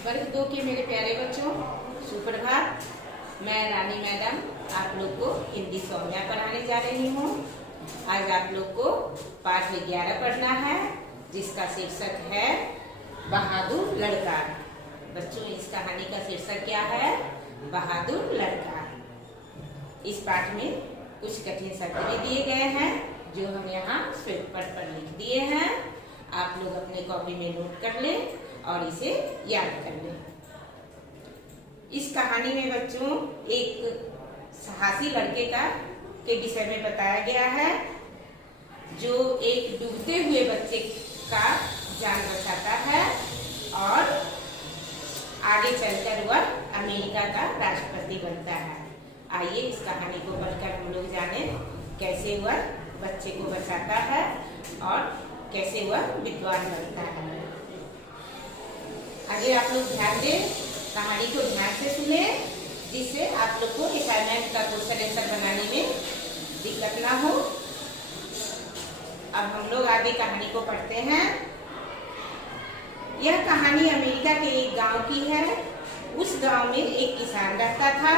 वर्ग 2 के मेरे प्यारे बच्चों, सुप्रभात। मैं रानी मैडम आप लोग को हिंदी सौम्या पढ़ाने जा रही हूँ। आज आप लोग को पाठ 11 पढ़ना है, जिसका शीर्षक है बहादुर लड़का। बच्चों, इस कहानी का शीर्षक क्या है? बहादुर लड़का। इस पाठ में कुछ कठिन शब्द भी दिए गए हैं, जो हम यहाँ श्वेत पट पर लिख दिए हैं। आप लोग अपने कॉपी में नोट कर लें और इसे याद कर लें। इस कहानी में बच्चों एक साहसी लड़के के विषय में बताया गया है, जो एक डूबते हुए बच्चे का जान बचाता है और आगे चलकर वह अमेरिका का राष्ट्रपति बनता है। आइए इस कहानी को पढ़कर हम लोग जाने कैसे वह बच्चे को बचाता है और कैसे वह विद्वान बनता है। आगे आप लोग ध्यान दें, कहानी को ध्यान से सुने, जिससे आप लोग को असाइनमेंट का क्वेश्चन आंसर बनाने में दिक्कत ना हो। अब हम लोग आगे कहानी को पढ़ते हैं। यह कहानी अमेरिका के एक गांव की है। उस गांव में एक किसान रहता था।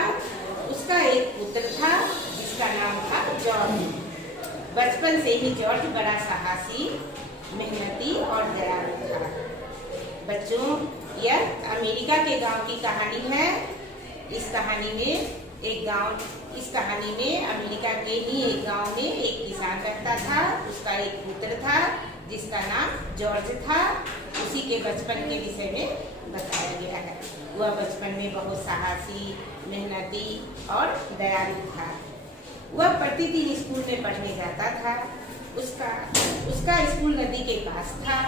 उसका एक पुत्र था, जिसका नाम था जॉर्ज। बचपन से ही जॉर्ज बड़ा साहसी, मेहनती और दयालु था। बच्चों, यह अमेरिका के गांव की कहानी है। इस कहानी में अमेरिका के ही एक गांव में एक किसान रहता था। उसका एक पुत्र था, जिसका नाम जॉर्ज था। उसी के बचपन के विषय में बताया गया है। वह बचपन में बहुत साहसी, मेहनती और दयालु था। वह प्रतिदिन स्कूल में पढ़ने जाता था। उसका स्कूल नदी के पास था।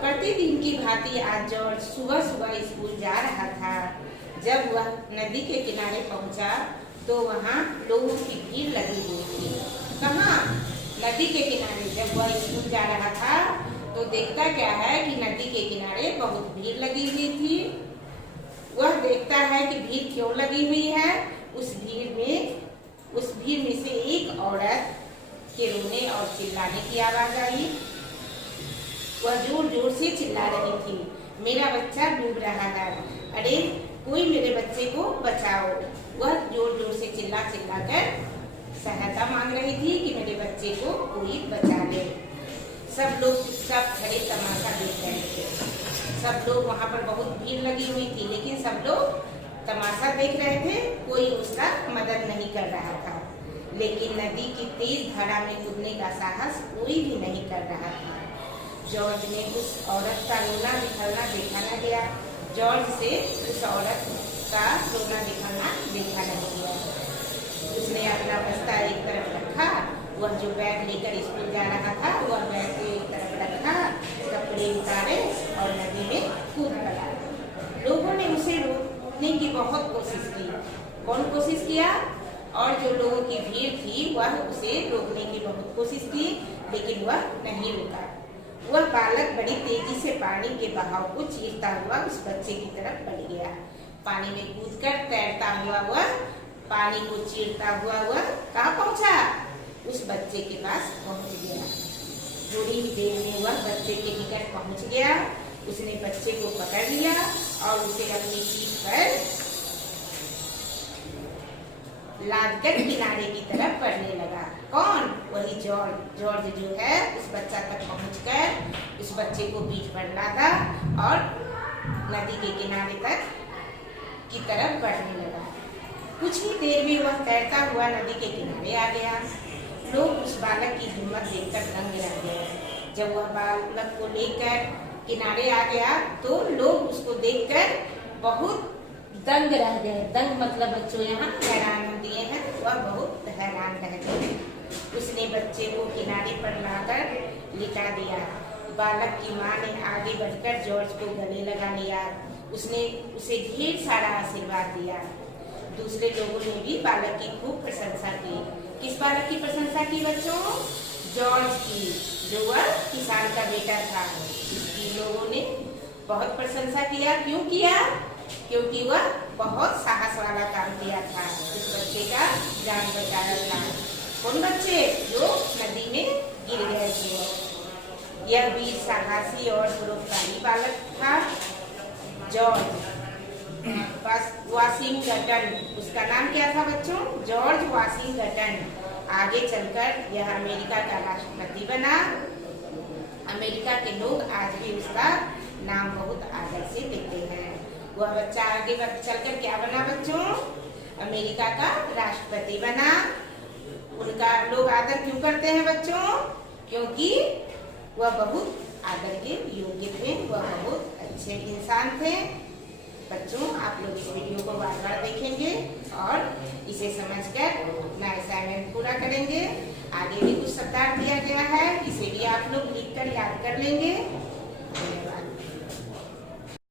प्रतिदिन की भांति आज जॉर्ज सुबह सुबह स्कूल जा रहा था। जब वह नदी के किनारे पहुंचा तो वहां लोगों की भीड़ लगी हुई थी। कहाँ? नदी के किनारे। जब वह स्कूल जा रहा था तो देखता क्या है कि नदी के किनारे बहुत भीड़ लगी हुई थी। वह देखता है कि भीड़ क्यों लगी हुई है। उस भीड़ में से एक औरत के रोने और चिल्लाने की आवाज आई। वह जोर जोर से चिल्ला रही थी, मेरा बच्चा डूब रहा है, अरे कोई मेरे बच्चे को बचाओ। वह जोर जोर से चिल्ला कर सहायता मांग रही थी कि मेरे बच्चे को कोई बचा ले। सब लोग चुपचाप खड़े तमाशा देख रहे थे। सब लोग वहाँ पर बहुत भीड़ लगी हुई थी, लेकिन सब लोग तमाशा देख रहे थे। कोई उसका मदद नहीं कर रहा था। लेकिन नदी की तेज धारा में कूदने का साहस कोई भी नहीं कर रहा था। जॉर्ज ने उस औरत का रोना दिखाना देखा न गया। जॉर्ज से उस औरत का रोना दिखाना देखा नहीं गया। उसने अपना बस्ता एक तरफ रखा। वह जो बैग लेकर स्कूल जा रहा था, वह बैग को एक तरफ रखा, कपड़े उतारे और नदी में कूद पड़ा। लोगों ने उसे रोकने की बहुत कोशिश की। कौन कोशिश किया? और जो लोगों की भीड़ थी वह उसे रोकने की बहुत कोशिश की, लेकिन वह नहीं रुका। वह बालक बड़ी तेजी से पानी के बहाव को चीरता हुआ उस बच्चे की तरफ बढ़ गया। पानी में कूदकर तैरता हुआ वह पानी को चीरता हुआ वह कहाँ पहुँचा? उस बच्चे के पास पहुँच गया। थोड़ी ही देर में वह बच्चे के निकट पहुँच गया। उसने बच्चे को पकड़ लिया और उसे अपनी पीठ पर लादकर किनारे की तरफ बढ़ने लगा। कौन? वही जॉर्ज। जॉर्ज जो है उस बच्चा तक पहुंचकर उस बच्चे को पीठ पर लादा और नदी के किनारे तक की तरफ बढ़ने लगा। कुछ ही देर में वह तैरता हुआ नदी के किनारे आ गया। लोग उस बालक की हिम्मत देखकर दंग रह गए। जब वह बालक को लेकर किनारे आ गया तो लोग उसको देखकर बहुत दंग रह गए। दंग मतलब बच्चों यहाँ हैरान दिए हैं। वह बहुत हैरान रह गए। उसने बच्चे को किनारे पर लाकर लिटा दिया। बालक की माँ ने आगे बढ़कर जॉर्ज को गले लगा लिया। उसने उसे ढेर सारा आशीर्वाद दिया। दूसरे लोगों ने भी बालक की खूब प्रशंसा की। किस बालक की प्रशंसा की बच्चों? जॉर्ज की, जो वह किसान का बेटा था। इसकी लोगों ने बहुत प्रशंसा किया। क्यों किया? क्योंकि वह बहुत साहस वाला काम किया था। उस बच्चे का जान बचाया था। कौन बच्चे? जो नदी में गिर गए थे। यह वीर साहसी और परोपकारी बालक था। जॉर्ज वाशिंगटन, उसका नाम क्या था बच्चों? George Washington. आगे चलकर यह अमेरिका का राष्ट्रपति बना। अमेरिका के लोग आज भी उसका नाम बहुत आदर से लेते हैं। वह बच्चा आगे चलकर क्या बना बच्चों? अमेरिका का राष्ट्रपति बना। उनका लोग आदर क्यों करते हैं बच्चों? क्योंकि वह बहुत आदर के योग्य थे, वह बहुत अच्छे इंसान थे। बच्चों, आप लोग इस वीडियो को बार बार देखेंगे और इसे समझकर अपना असाइनमेंट पूरा करेंगे। आगे भी कुछ शब्दार्थ दिया गया है, इसे भी आप लोग लिखकर याद कर लेंगे।